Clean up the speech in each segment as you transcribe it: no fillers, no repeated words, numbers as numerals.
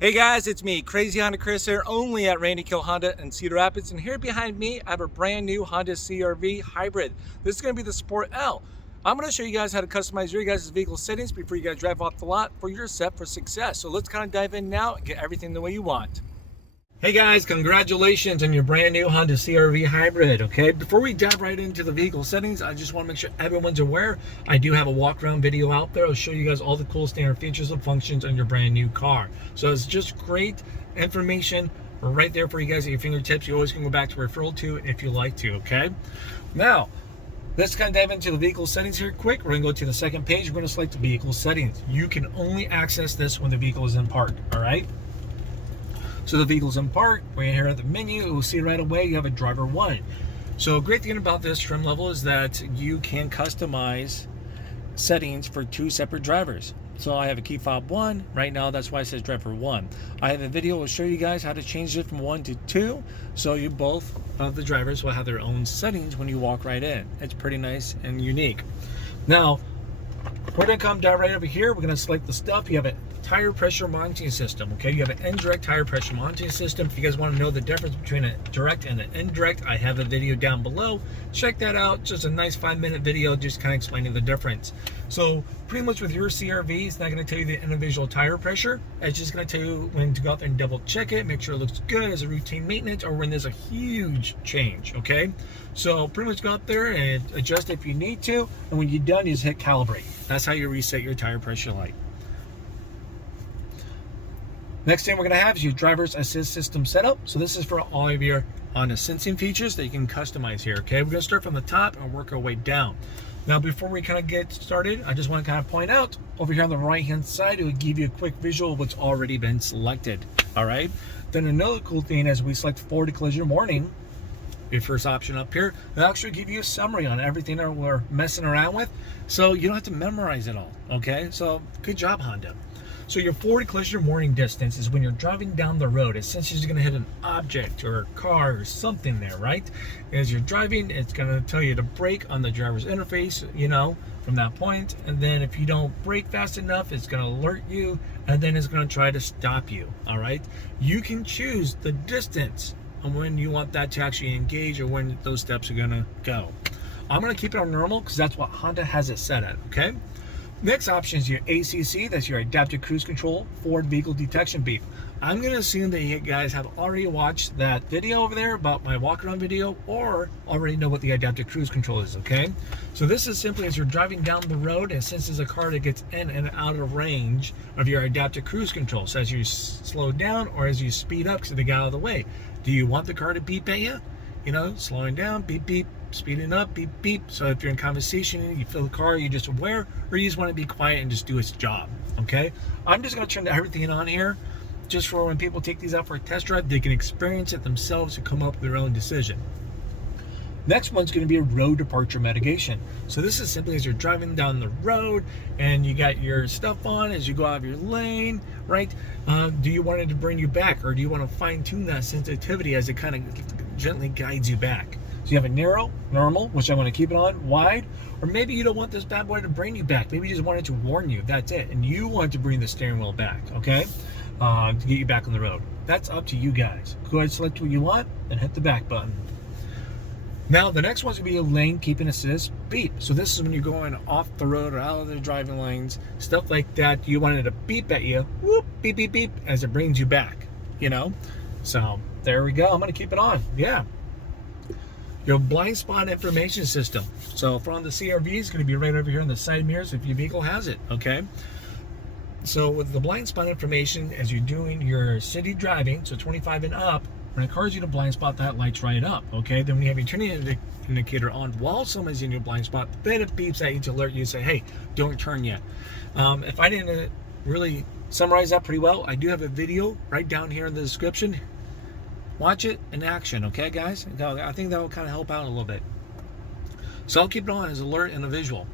Hey guys, it's me, Crazy Honda Chris here, only at Randy Kuehl Honda in Cedar Rapids. And here behind me, I have a brand new Honda CR-V hybrid. This is going to be the Sport L. I'm going to show you guys how to customize your guys' vehicle settings before you guys drive off the lot for your set for success. So let's kind of dive in now and get everything the way you want. Hey guys, congratulations on your brand new Honda CR-V hybrid, okay? Before we dive right into the vehicle settings, I just want to make sure everyone's aware I do have a walk around video out there. I'll show you guys all the cool standard features and functions on your brand new car. So it's just great information right there for you guys at your fingertips. You always can go back to referral to if you like to, okay? Now, let's kind of dive into the vehicle settings here quick. We're going to go to the second page. We're going to select the vehicle settings. You can only access this when the vehicle is in park, all right? So the vehicle's in park, right here at the menu, it will see right away you have a driver one. So a great thing about this trim level is that you can customize settings for two separate drivers. So I have a key fob 1, right now that's why it says driver 1. I have a video will show you guys how to change it from 1 to 2, so you both of the drivers will have their own settings when you walk right in. It's pretty nice and unique. Now, we're going to come down right over here, we're going to select the stuff. You have a tire pressure monitoring system, okay? You have an indirect tire pressure monitoring system. If you guys want to know the difference between a direct and an indirect, I have a video down below. Check that out. Just a nice 5-minute video just kind of explaining the difference. So pretty much with your CR-V, it's not going to tell you the individual tire pressure. It's just going to tell you when to go out there and double check it, make sure it looks good as a routine maintenance or when there's a huge change, okay? So pretty much go out there and adjust if you need to, and when you're done, you just hit calibrate. That's how you reset your tire pressure light. Next thing we're going to have is your driver's assist system setup. So this is for all of your Honda sensing features that you can customize here, okay? We're going to start from the top and work our way down. Now, before we kind of get started, I just want to kind of point out over here on the right-hand side, it will give you a quick visual of what's already been selected, all right? Then another cool thing is we select forward collision warning, your first option up here, it'll actually give you a summary on everything that we're messing around with, so you don't have to memorize it all, okay? So good job, Honda. So your forward collision warning distance is when you're driving down the road. Essentially, you're going to hit an object or a car or something there, right? As you're driving, it's going to tell you to brake on the driver's interface, you know, from that point. And then if you don't brake fast enough, it's going to alert you, and then it's going to try to stop you, all right? You can choose the distance on when you want that to actually engage or when those steps are going to go. I'm going to keep it on normal because that's what Honda has it set at, okay? Next option is your ACC, that's your Adaptive Cruise Control Forward Vehicle Detection Beep. I'm going to assume that you guys have already watched that video over there about my walk around video or already know what the Adaptive Cruise Control is, okay? So this is simply as you're driving down the road and since there's a car that gets in and out of range of your Adaptive Cruise Control. So as you slow down or as you speed up because they got out of the way, do you want the car to beep at you? You know, slowing down, beep, beep. Speeding up, beep, beep. So if you're in conversation, you feel the car, you're just aware, or you just want to be quiet and just do its job, okay? I'm just going to turn everything on here just for when people take these out for a test drive, they can experience it themselves and come up with their own decision. Next one's going to be a road departure mitigation. So this is simply as you're driving down the road and you got your stuff on as you go out of your lane, right? Do you want it to bring you back, or do you want to fine tune that sensitivity as it kind of gently guides you back? So you have a narrow, normal, which I'm going to keep it on, wide, or maybe you don't want this bad boy to bring you back. Maybe you just want it to warn you, that's it. And you want to bring the steering wheel back, okay? To get you back on the road. That's up to you guys. Go ahead and select what you want and hit the back button. Now, the next one's going to be a lane keeping assist beep. So this is when you're going off the road or out of the driving lanes, stuff like that. You want it to beep at you, whoop, beep, beep, beep, as it brings you back, you know? So there we go. I'm going to keep it on, yeah. Your blind spot information system. So from the CR-V, it's going to be right over here in the side mirrors if your vehicle has it, okay? So with the blind spot information, as you're doing your city driving, so 25 and up, when it cars you to blind spot, that lights right up, okay? Then when you have your turning indicator on while someone's in your blind spot, then it beeps at you to alert you, say, hey, don't turn yet. If I didn't really summarize that pretty well, I do have a video right down here in the description. Watch it in action, okay, guys? I think that will kind of help out a little bit. So I'll keep it on as alert and a visual.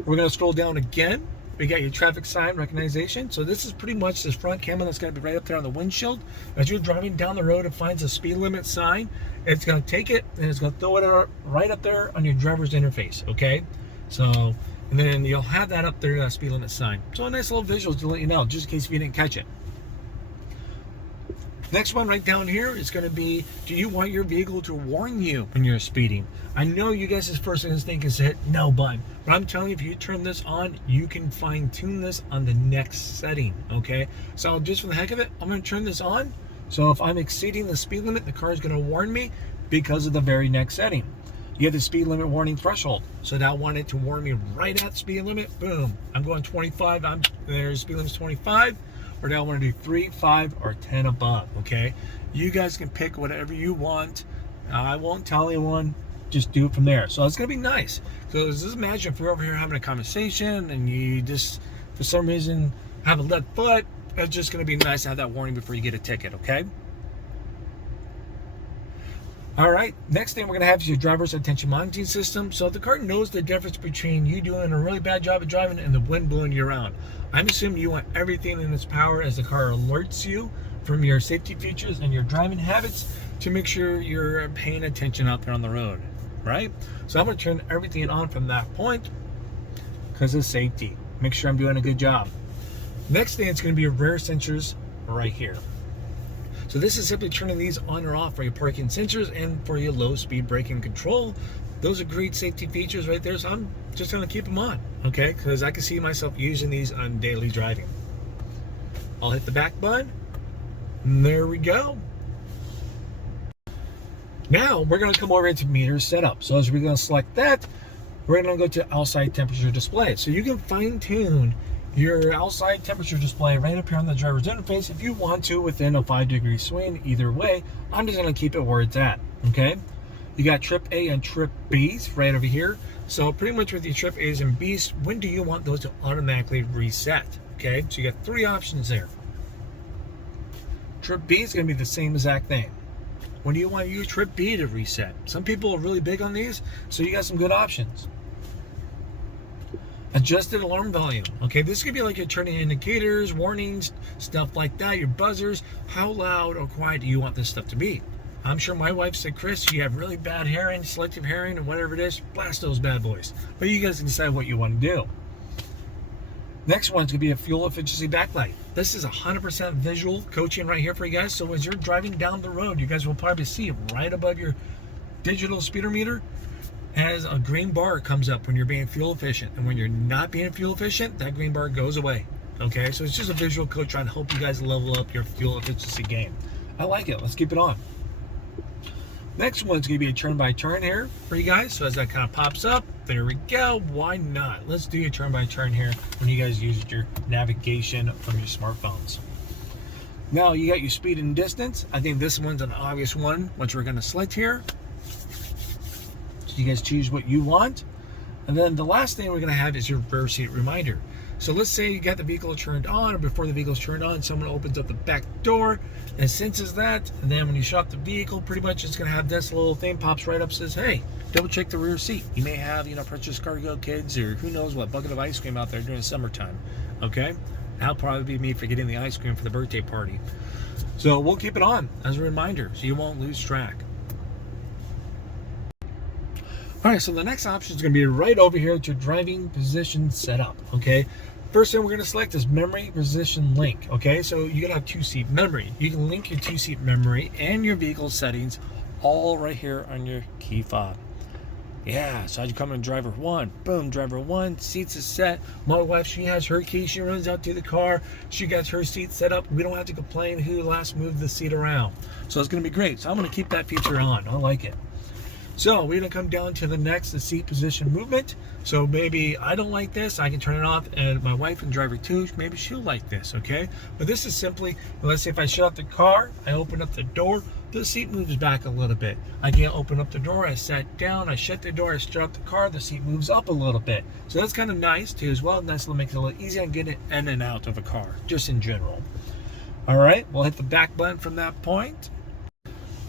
We're going to scroll down again. We got your traffic sign recognition. So this is pretty much this front camera that's going to be right up there on the windshield. As you're driving down the road, it finds a speed limit sign. It's going to take it and it's going to throw it right up there on your driver's interface, okay? So, and then you'll have that up there, speed limit sign. So a nice little visual to let you know, just in case if you didn't catch it. Next one right down here is going to be, do you want your vehicle to warn you when you're speeding? I know you guys' first instinct is to hit no button, but I'm telling you, if you turn this on, you can fine tune this on the next setting, okay? So just for the heck of it, I'm going to turn this on. So if I'm exceeding the speed limit, the car is going to warn me because of the very next setting. You have the speed limit warning threshold. So that wanted to warn me right at the speed limit. Boom. I'm going 25. There's speed limit's 25. Or do I want to do 3, 5, or 10 above, okay? You guys can pick whatever you want. I won't tell anyone. Just do it from there. So it's going to be nice. So just imagine if we're over here having a conversation and you just, for some reason, have a lead foot. It's just going to be nice to have that warning before you get a ticket, okay? All right, next thing we're going to have is your driver's attention monitoring system. So the car knows the difference between you doing a really bad job of driving and the wind blowing you around. I'm assuming you want everything in its power as the car alerts you from your safety features and your driving habits to make sure you're paying attention out there on the road, right? So I'm going to turn everything on from that point because of safety. Make sure I'm doing a good job. Next thing, it's going to be your rear sensors right here. So this is simply turning these on or off for your parking sensors and for your low speed braking control. Those are great safety features right there. So I'm just going to keep them on, okay? Because I can see myself using these on daily driving. I'll hit the back button. And there we go. Now we're going to come over into meter setup. So as we're going to select that, we're going to go to outside temperature display. So you can fine tune your outside temperature display right up here on the driver's interface if you want to within a 5-degree swing. Either way, I'm just going to keep it where it's at, okay? You got trip A and trip B's right over here. So pretty much with your trip A's and B's, when do you want those to automatically reset, okay? So you got 3 options there. Trip B is going to be the same exact thing. When do you want your trip B to reset? Some people are really big on these, so you got some good options. Adjusted alarm volume. Okay, this could be like your turning indicators, warnings, stuff like that, your buzzers. How loud or quiet do you want this stuff to be? I'm sure my wife said, Chris, you have really bad hearing, selective hearing, and whatever it is, blast those bad boys. But you guys can decide what you want to do. Next one's going to be a fuel efficiency backlight. This is 100% visual coaching right here for you guys. So as you're driving down the road, you guys will probably see right above your digital speedometer as a green bar comes up when you're being fuel efficient. And when you're not being fuel efficient, that green bar goes away. Okay, so it's just a visual code trying to help you guys level up your fuel efficiency game. I like it. Let's keep it on. Next one's going to be a turn-by-turn here for you guys. So as that kind of pops up, there we go. Why not? Let's do a turn-by-turn here when you guys use your navigation from your smartphones. Now you got your speed and distance. I think this one's an obvious one, which we're going to select here. So you guys choose what you want. And then the last thing we're going to have is your rear seat reminder. So let's say you got the vehicle turned on, or before the vehicle's turned on, someone opens up the back door and senses that. And then when you shut the vehicle, pretty much it's going to have this little thing pops right up, says, hey, double check the rear seat. You may have, purchased cargo kids or who knows what, bucket of ice cream out there during the summertime. Okay? That'll probably be me forgetting the ice cream for the birthday party. So we'll keep it on as a reminder so you won't lose track. All right, so the next option is going to be right over here to driving position setup, okay? First thing we're going to select is memory position link, okay? So you're going to have 2-seat memory. You can link your 2-seat memory and your vehicle settings all right here on your key fob. Yeah, so as you come in driver 1, boom, driver 1, seats is set. My wife, she has her key. She runs out to the car. She got her seat set up. We don't have to complain who last moved the seat around. So it's going to be great. So I'm going to keep that feature on. I like it. So we're going to come down to the next, the seat position movement. So maybe I don't like this, I can turn it off, and my wife and driver 2, maybe she'll like this, okay? But this is simply, let's say if I shut up the car, I open up the door, the seat moves back a little bit. I can't open up the door, I sat down, I shut the door, I start up the car, the seat moves up a little bit. So that's kind of nice too as well. Nice to make it a little easier and get it in and out of a car, just in general. All right, we'll hit the back button from that point.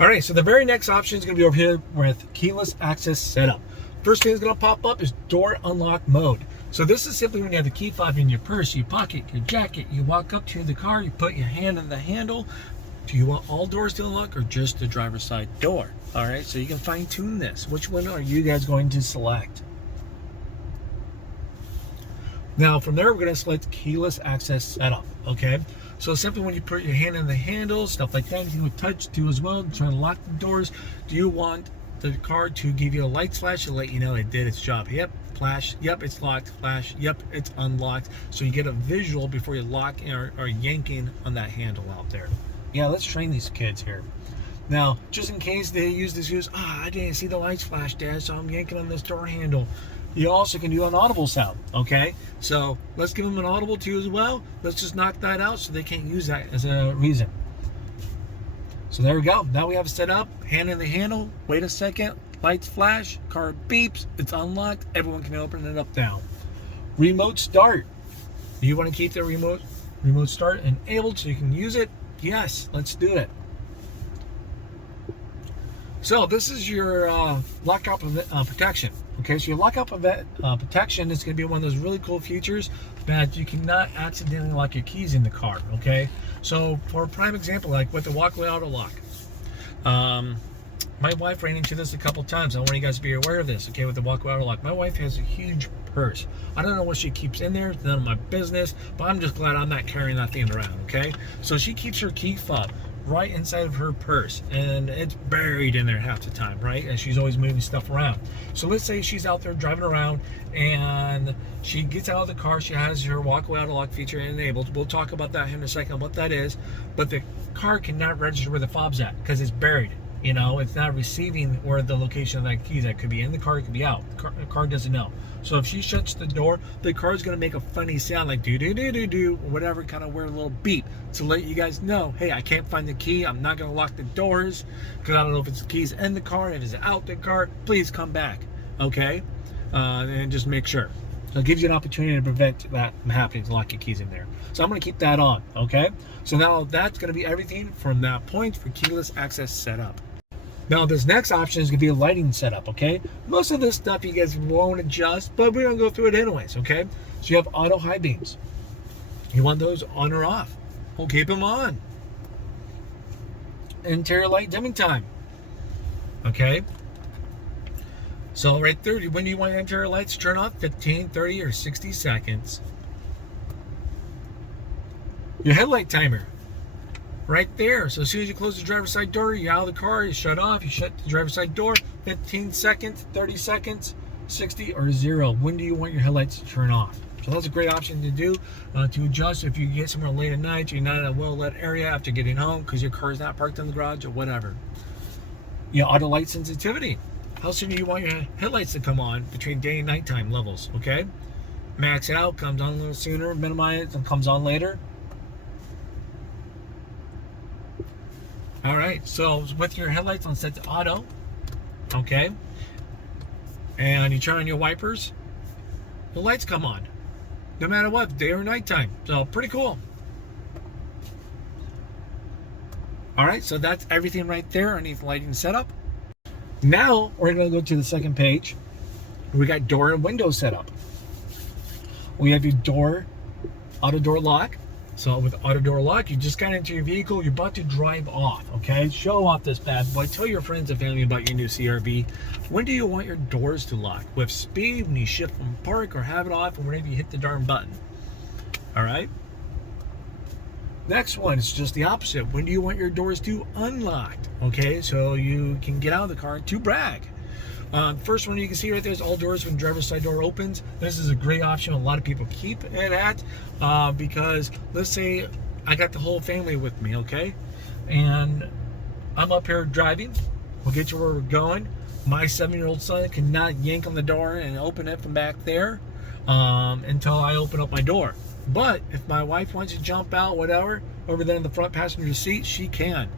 All right, so the very next option is going to be over here with keyless access setup. First thing that's going to pop up is door unlock mode. So this is simply when you have the key fob in your purse, your pocket, your jacket, you walk up to the car, you put your hand on the handle. Do you want all doors to unlock or just the driver's side door? All right, so you can fine tune this. Which one are you guys going to select? Now from there, we're going to select keyless access setup, okay? So simply when you put your hand in the handle, stuff like that, you would touch too as well, trying to lock the doors. Do you want the car to give you a light flash to let you know it did its job? Yep, flash, yep, it's locked, flash, yep, it's unlocked. So you get a visual before you lock or yanking on that handle out there. Yeah, let's train these kids here. Now, just in case they use this use, I didn't see the lights flash, Dad, so I'm yanking on this door handle. You also can do an audible sound, okay? So let's give them an audible too as well. Let's just knock that out so they can't use that as a reason. So there we go. Now we have it set up. Hand in the handle. Wait a second. Lights flash. Car beeps. It's unlocked. Everyone can open it up now. Remote start. Do you want to keep the remote start enabled so you can use it? Yes. Let's do it. So this is your lockout protection. Okay, so your lockout protection is going to be one of those really cool features that you cannot accidentally lock your keys in the car. Okay, so for a prime example, like with the walkway auto lock, my wife ran into this a couple times. I want you guys to be aware of this. Okay, with the walkway auto lock, my wife has a huge purse. I don't know what she keeps in there. It's none of my business, but I'm just glad I'm not carrying that thing around. Okay, so she keeps her key fob right inside of her purse, and it's buried in there half the time, right? And she's always moving stuff around. So let's say she's out there driving around and she gets out of the car. She has her walkway auto lock feature enabled. We'll talk about that in a second, what that is. But the car cannot register where the fob's at because it's buried. You know, it's not receiving where the location of that key's at. It could be in the car, it could be out. The car doesn't know. So if she shuts the door, the car's going to make a funny sound like do-do-do-do-do, whatever, kind of weird little beep to let you guys know, hey, I can't find the key. I'm not going to lock the doors because I don't know if it's the keys in the car, if it's out the car. Please come back, okay? And just make sure. So it gives you an opportunity to prevent that from happening, to lock your keys in there. So I'm going to keep that on, okay? So now that's going to be everything from that point for keyless access setup. Now this next option is going to be a lighting setup, okay? Most of this stuff you guys won't adjust, but we're going to go through it anyways, okay? So you have auto high beams. You want those on or off? We'll keep them on. Interior light dimming time, okay? So right there, when do you want your interior lights to turn off? 15, 30, or 60 seconds. Your headlight timer. Right there. So as soon as you close the driver's side door, you're out of the car, you shut off, you shut the driver's side door, 15 seconds, 30 seconds, 60, or 0. When do you want your headlights to turn off? So that's a great option to do, to adjust if you get somewhere late at night, you're not in a well-lit area after getting home because your car is not parked in the garage or whatever. You know, auto light sensitivity. How soon do you want your headlights to come on between day and nighttime levels, okay? Max it out, comes on a little sooner, minimize it, comes on later. All right, so with your headlights on set to auto, okay, and you turn on your wipers, the lights come on, no matter what, day or nighttime. So pretty cool. All right, so that's everything right there underneath the lighting setup. Now we're gonna go to the second page. We got door and window setup. We have your door, auto door lock. So with auto door lock, you just got into your vehicle, you're about to drive off, okay? Show off this bad boy. Tell your friends and family about your new CRV. When do you want your doors to lock? With speed, when you shift from park, or have it off and whenever you hit the darn button. All right? Next one is just the opposite. When do you want your doors to unlock? Okay, so you can get out of the car to brag. First one you can see right there is all doors when driver's side door opens. This is a great option. A lot of people keep it at because let's say I got the whole family with me, okay? And I'm up here driving. We'll get to where we're going. My 7-year-old son cannot yank on the door and open it from back there until I open up my door. But if my wife wants to jump out, whatever, over there in the front passenger seat, she can.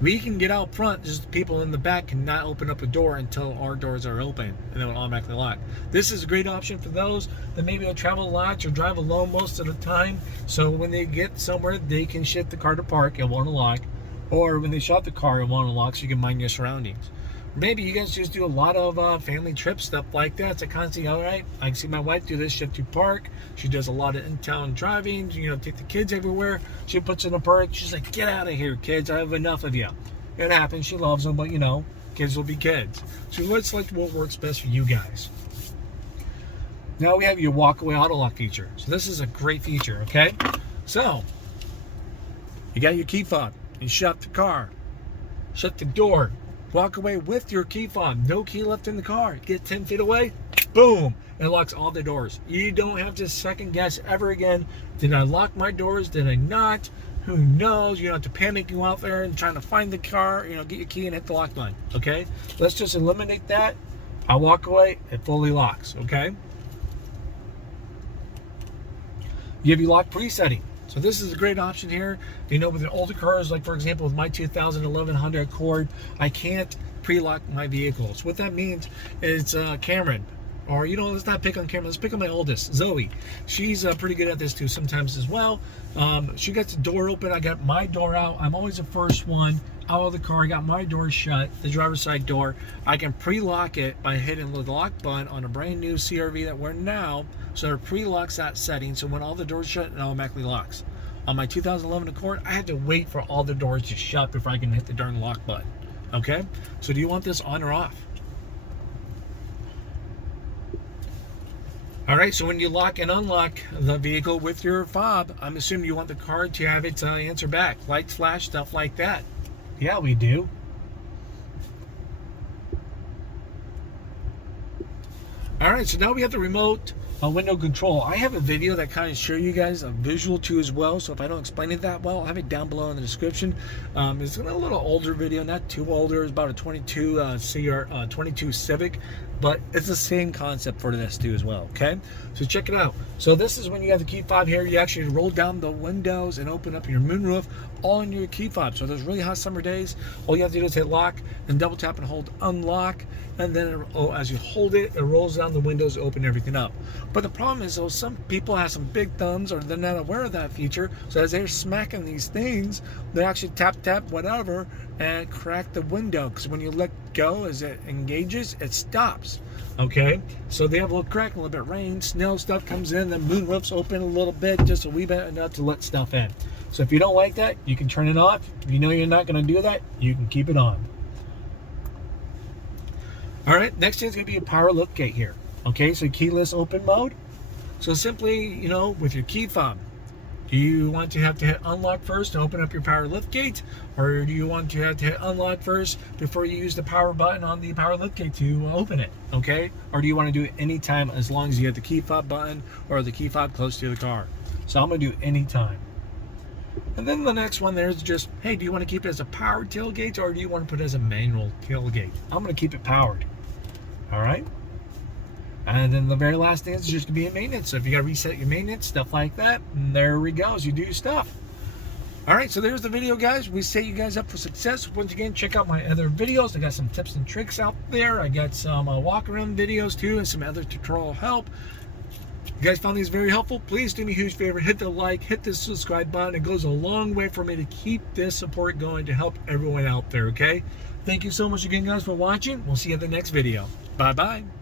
We can get out front, just the people in the back cannot open up a door until our doors are open, and it will automatically lock. This is a great option for those that maybe will travel a lot or drive alone most of the time. So when they get somewhere, they can shift the car to park, it won't unlock. Or when they shut the car, it won't unlock, so you can mind your surroundings. Maybe you guys just do a lot of family trips, stuff like that. It's a constant, all right, I can see my wife do this, shift to park. She does a lot of in-town driving, you know, take the kids everywhere. She puts in a park. She's like, get out of here, kids. I have enough of you. It happens. She loves them, but, you know, kids will be kids. So let's select what works best for you guys. Now we have your walkaway auto lock feature. So this is a great feature, okay? So You got your key fob. You shut the car. Shut the door. Walk away with your key fob. No key left in the car. Get 10 feet away. Boom. It locks all the doors. You don't have to second guess ever again. Did I lock my doors? Did I not? Who knows? You don't have to panic. You out there and trying to find the car. You know, get your key and hit the lock button. Okay? Let's just eliminate that. I walk away. It fully locks. Okay? You have your lock presetting. So this is a great option here. You know, with the older cars, like for example, with my 2011 Honda Accord, I can't pre-lock my vehicles. What that means is Cameron, or you know, let's not pick on Cameron, let's pick on my oldest, Zoe. She's pretty good at this too sometimes as well. She gets the door open, I got my door out. I'm always the first one out of the car. I got my door shut, the driver's side door. I can pre-lock it by hitting the lock button on a brand new CRV that we're now, so it pre-locks that setting, so when all the doors shut, it automatically locks. On my 2011 Accord, I had to wait for all the doors to shut before I can hit the darn lock button. Okay? So do you want this on or off? All right, so when you lock and unlock the vehicle with your fob, I'm assuming you want the car to have its answer back. Lights flash, stuff like that. Yeah, we do. All right, so now we have the remote window control. I have a video that kind of show you guys a visual too as well, so if I don't explain it that well, I'll have it down below in the description. It's a little older video, not too older. It's about a 22 Civic, but it's the same concept for this too as well. Okay, so check it out. So this is when you have the key fob here. You actually roll down the windows and open up your moonroof all in your key fob. So those really hot summer days, all you have to do is hit lock and double tap and hold unlock, and then as you hold it, it rolls down the windows, open everything up. But the problem is, though, some people have some big thumbs, or they're not aware of that feature. So as they're smacking these things, they actually tap, whatever, and crack the window. Because when you let go, as it engages, it stops. Okay? So they have a little crack, a little bit of rain, snow stuff comes in, the moonroof's open a little bit, just a wee bit enough to let stuff in. So if you don't like that, you can turn it off. If you know you're not going to do that, you can keep it on. All right, next thing is going to be a power liftgate here. Okay, so keyless open mode. So simply, you know, with your key fob, do you want to have to hit unlock first to open up your power liftgate, or do you want to have to hit unlock first before you use the power button on the power liftgate to open it? Okay, or do you want to do it anytime as long as you have the key fob button or the key fob close to the car? So I'm going to do anytime. And then the next one there is just, hey, do you want to keep it as a powered tailgate, or do you want to put it as a manual tailgate? I'm going to keep it powered. All right. And then the very last thing is just to be in maintenance. So if you got to reset your maintenance, stuff like that, and there we go, as you do your stuff. All right, so there's the video, guys. We set you guys up for success. Once again, check out my other videos. I got some tips and tricks out there. I got some walk around videos too, and some other tutorial help. If you guys found these very helpful, please do me a huge favor. Hit the like, hit the subscribe button. It goes a long way for me to keep this support going to help everyone out there, okay? Thank you so much again, guys, for watching. We'll see you in the next video. Bye-bye.